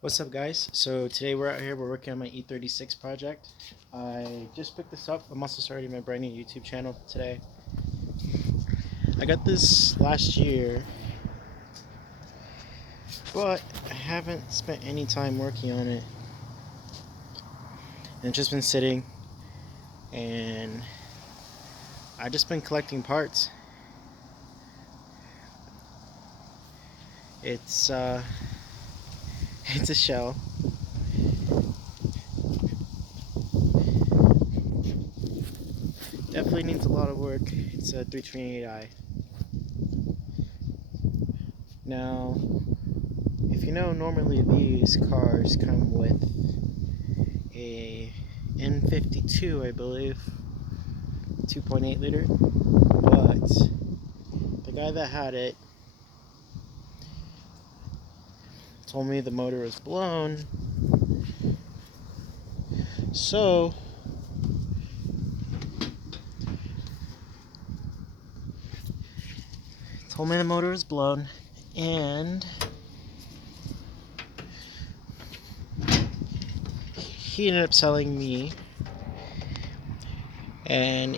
What's up, guys? So today we're out here, we're working on my E36 project. I just picked this up. I'm also starting my brand new YouTube channel today. I got this last year, but I haven't spent any time working on it. And it's just been sitting, and I've just been collecting parts. It's it's a shell. Definitely needs a lot of work. It's a 328i. Now, if you know, normally these cars come with a N52, I believe, 2.8 liter, but the guy that had it told me the motor was blown, so and he ended up selling me an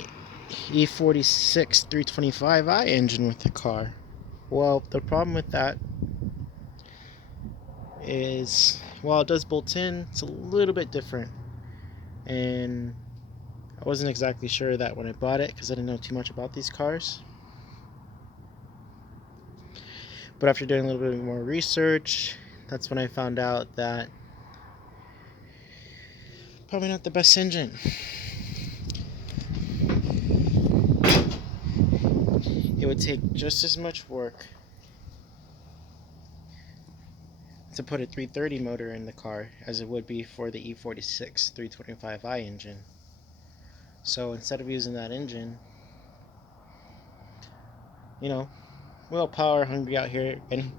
e36 325i engine with the car. Well, the problem with that is, while it does bolt in, it's a little bit different, and I wasn't exactly sure that when I bought it because I didn't know too much about these cars. But after doing a little bit more research, that's when I found out that probably not the best engine. It would take just as much work to put a 330 motor in the car as it would be for the E46 325i engine. So instead of using that engine, we're all power hungry out here, and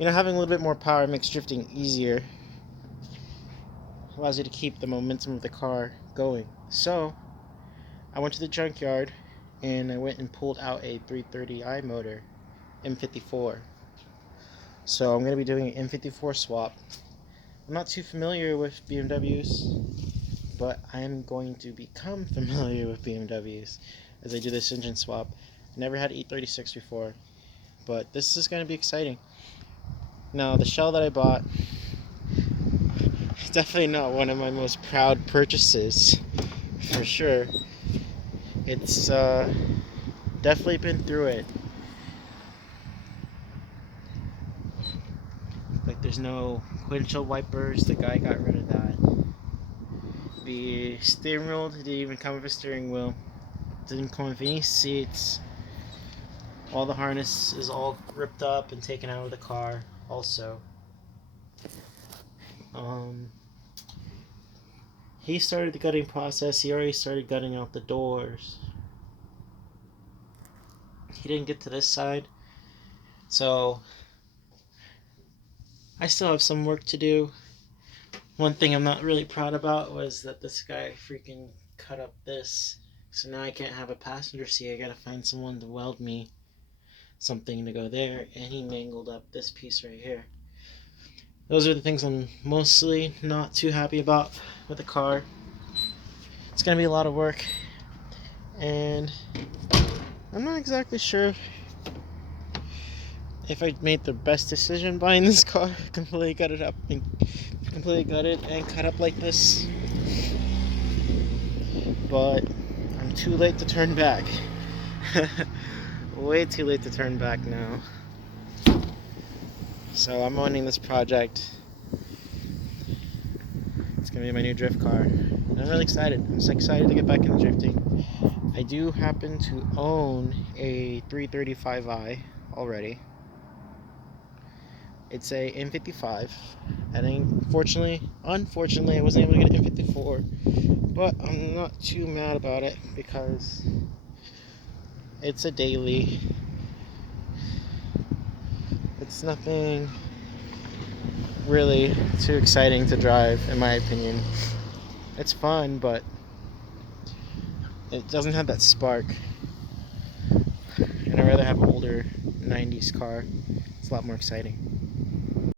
having a little bit more power makes drifting easier. Allows you to keep the momentum of the car going. So I went to the junkyard and I went and pulled out a 330i motor, M54. So I'm going to be doing an M54 swap. I'm not too familiar with BMWs, but I'm going to become familiar with BMWs as I do this engine swap. I never had E36 before, but this is going to be exciting. Now, the shell that I bought is definitely not one of my most proud purchases, for sure. It's definitely been through it. Like, there's no windshield wipers, the guy got rid of that. The steering wheel didn't even come with a steering wheel. Didn't come with any seats. All the harness is all ripped up and taken out of the car also. He started the gutting process. He already started gutting out the doors. He didn't get to this side, so I still have some work to do. One thing I'm not really proud about was that this guy freaking cut up this, so now I can't have a passenger seat. I gotta find someone to weld me something to go there, and he mangled up this piece right here. Those are the things I'm mostly not too happy about with the car. It's gonna be a lot of work, and I'm not exactly sure if I made the best decision buying this car. Completely gutted and cut up like this. But I'm too late to turn back. Way too late to turn back now. So I'm owning this project. It's gonna be my new drift car. And I'm really excited. I'm so excited to get back into drifting. I do happen to own a 335i already. It's a M55, and unfortunately, I wasn't able to get an M54, but I'm not too mad about it because it's a daily. It's nothing really too exciting to drive, in my opinion. It's fun, but it doesn't have that spark, and I'd rather have an older 90s car. It's a lot more exciting.